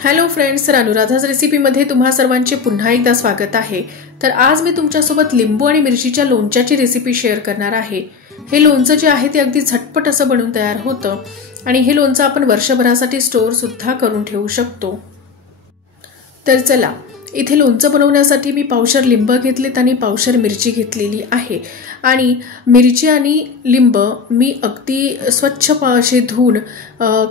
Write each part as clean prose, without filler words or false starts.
Hello friends, अनुराधाज रेसिपीमध्ये तुम्हा सर्वांचे पुन्हा एकदा स्वागत आहे। तर आज मी तुमच्यासोबत लिंबू आणि मिरचीच्या लोणच्याची रेसिपी शेअर करणार आहे। हे लोणचं जे आहे ते अगदी झटपट असं बनवून तयार होतं आणि हे लोणचं आपण वर्षभरासाठी स्टोअर सुद्धा करून ठेवू शकतो। तर चला, इथे लोणचं बनवण्यासाठी मी पावशर लिंब घेतलेत आणि पावशर मिरची घेतलेली आहे। आणि मिरची आणि लिंब मी अगदी स्वच्छ असे धुवून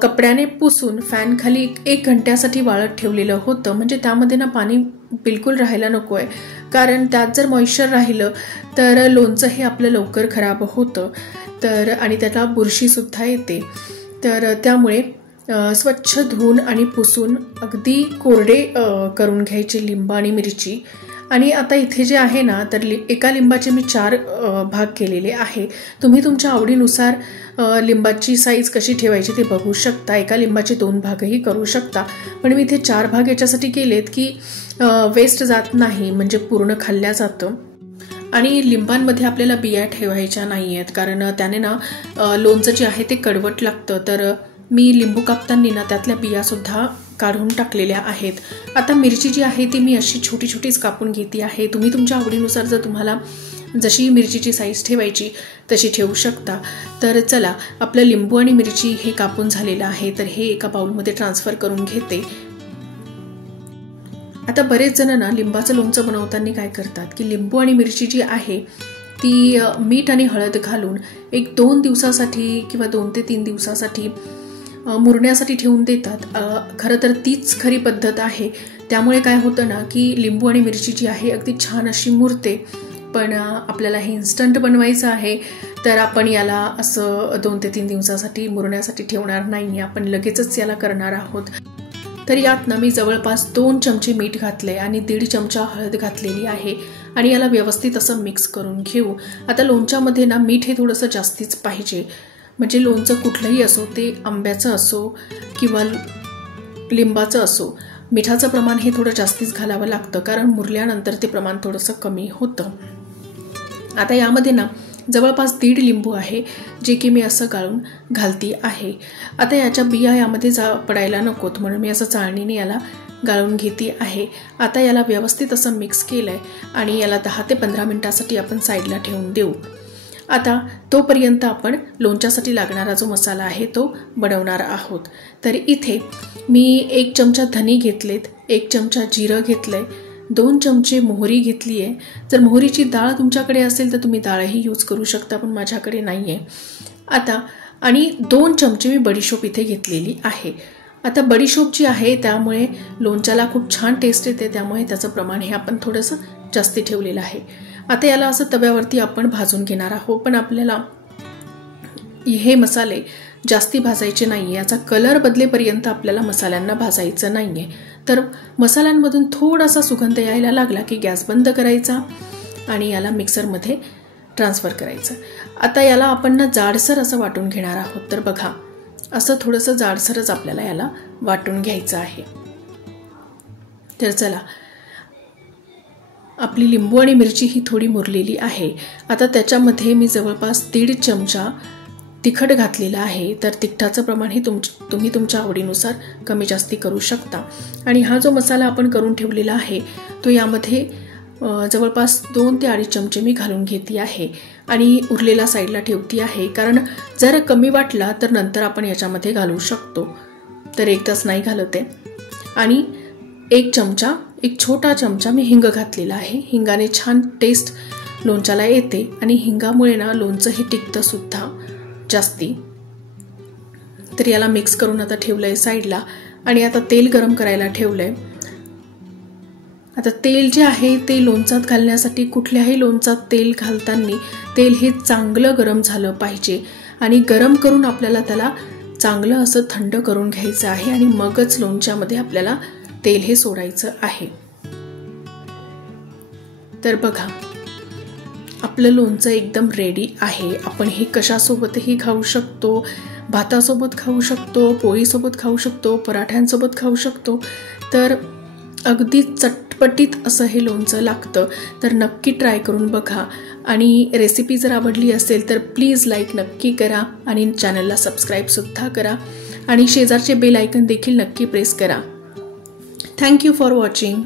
कपड्याने पुसून फॅन खाली 1 घंट्यासाठी वाळत ठेवलेलं होतं। म्हणजे त्यामध्ये ना पाणी बिलकुल राहायला नकोय, कारण त्यात जर मॉइश्चर राहिलं तर लोणचं हे आपलं लवकर खराब होतं तर आणि त्याला बुरशी सुद्धा येते। तर त्यामुळे स्वच्छ धुवून आणि पुसून अगदी कोरडे करून घ्यायचे लिंब आणि मिरची। आणि आता इथे जे आहे ना, तर एका लिंबाचे मी 4 भाग केलेले आहे। तुम्ही तुमच्या आवडीनुसार लिंबाची साईज कशी ठेवायची ते बघू शकता। एका लिंबाचे 2 भागही करू शकता, पण मी इथे 4 भाग याच्यासाठी केलेत की वेस्ट जात नाही, म्हणजे पूर्ण खाल्ल्या जातं। आणि लिंबांमध्ये आपल्याला बिया ठेवायच्या नाही आहेत, कारण त्याने ना लोणचं जे आहे ते कडवट लागतं। तर मी लिंबू कापताना ना त्यातल्या बिया सुद्धा काढून टाकलेल्या आहेत। आता मिरची जी आहे ती मी अशी छोटी छोटीच कापून घेते आहे। तुम्ही तुमच्या आवडीनुसार जर तुम्हाला जशी मिरचीची साईज ठेवायची तशी ठेवू शकता। तर चला, आपलं लिंबू आणि मिरची हे कापून झालेलं आहे, तर हे एका बाउलमध्ये ट्रान्सफर करून घेते। आता बरेच जण ना लिंबाचं लोणचं बनवताना काय करतात की लिंबू आणि मिरची जी आहे ती मीठ आणि हळद घालून 1-2 दिवसासाठी किंवा 2 ते 3 दिवसासाठी मुरण्यासाठी ठेवून देतात। खरं तर तीच खरी पद्धत आहे। त्यामुळे काय होतं ना की लिंबू आणि मिरची जी आहे अगदी छान अशी मुरते। पण आपल्याला हे इन्स्टंट बनवायचं आहे, तर आपण याला असं 2 ते 3 दिवसासाठी मुरण्यासाठी ठेवणार नाही, आपण लगेचच याला करणार आहोत। तर यात ना मी जवळपास 2 चमचे मीठ घातले आणि 1.5 चमचा हळद घातलेली आहे आणि याला व्यवस्थित असं मिक्स करून घेऊ। आता लोणच्यामध्ये ना मीठ हे थोडंसं जास्तीच पाहिजे, म्हणजे लोणचं कुठलंही असो, ते आंब्याचं असो किंवा लिंबाचं असो, मिठाचं प्रमाण हे थोडं जास्तीच घालावं लागतं, कारण मुरल्यानंतर ते प्रमाण थोडंसं कमी होतं। आता यामध्ये ना जवळपास 1.5 लिंबू आहे, जे की मी असं गाळून घालती आहे। आता याच्या बिया यामध्ये पडायला नकोत, म्हणून मी असं चाळणीने याला गाळून घेते आहे। आता याला व्यवस्थित असं मिक्स केलंय आणि याला 10 ते 15 मिनिटासाठी आपण साईडला ठेवून देऊ। आता तोपर्यंत आपण लोणच्यासाठी लागणारा जो मसाला आहे तो बनवणार आहोत। तर इथे मी 1 चमचा धने घेतलेत, 1 चमचा जिरं घेतलंय, 2 चमचे मोहरी घेतली आहे। जर मोहरीची डाळ तुमच्याकडे असेल तर तुम्ही डाळही यूज करू शकता, पण माझ्याकडे नाही आहे। आता आणि 2 चमचे मी बडीशोप इथे घेतलेली आहे। आता बडीशोप जी आहे त्यामुळे लोणच्याला खूप छान टेस्ट येते, त्यामुळे त्याचं प्रमाण हे आपण थोडंसं जास्ती ठेवलेलं आहे। आता याला असं तव्यावरती आपण भाजून घेणार आहोत, पण आपल्याला हे मसाले जास्ती भाजायचे नाही, याचा कलर बदलेपर्यंत आपल्याला मसाल्यांना भाजायचं नाही आहे। तर मसाल्यांमधून थोडासा सुगंध यायला लागला की गॅस बंद करायचा आणि याला मिक्सरमध्ये ट्रान्सफर करायचं। आता याला आपण ना जाडसर असं वाटून घेणार आहोत। तर बघा, असं थोडंसं जाडसरच आपल्याला याला वाटून घ्यायचं आहे। तर चला, आपली लिंबू आणि मिरची ही थोडी मुरलेली आहे। आता त्याच्यामध्ये मी जवळपास 1.5 चमचा तिखट घातलेला आहे। तर तिखटाचं प्रमाण हे तुम्ही तुमच्या आवडीनुसार कमी जास्ती करू शकता। आणि हा जो मसाला आपण करून ठेवलेला आहे तो यामध्ये जवळपास 2 ते 2.5 चमचे मी घालून घेते आहे आणि उरलेला साईडला ठेवती आहे, कारण जर कमी वाटला तर नंतर आपण याच्यामध्ये घालू शकतो, तर एकदाच नाही घालत आहे। आणि 1 छोटा चमचा मी हिंग घातलेला आहे। हिंगाने छान टेस्ट लोणच्याला येते आणि हिंगामुळे ना लोणचं हे टिकतं सुद्धा जास्ती। तर याला मिक्स करून आता ठेवलंय साईडला आणि आता तेल गरम करायला ठेवलंय। आता तेल जे आहे ते लोणचात घालण्यासाठी कुठल्याही लोणचात तेल घालताना तेल हे चांगलं गरम झालं पाहिजे आणि गरम करून आपल्याला त्याला चांगलं असं थंड करून घ्यायचं आहे आणि मगच लोणच्यामध्ये आपल्याला तेल हे सोडायचं आहे। तर बघा, आपलं लोणचं एकदम रेडी आहे। आपण हे कशासोबतही खाऊ शकतो, भातासोबत खाऊ शकतो, पोळीसोबत खाऊ शकतो, पराठ्यांसोबत खाऊ शकतो। तर अगदी चटपटीत असं हे लोणचं लागतं। तर नक्की ट्राय करून बघा आणि रेसिपी जर आवडली असेल तर प्लीज लाईक नक्की करा आणि चॅनलला सबस्क्राईब सुद्धा करा आणि शेजारचे बेल आयकॉन देखील नक्की प्रेस करा। Thank you for watching.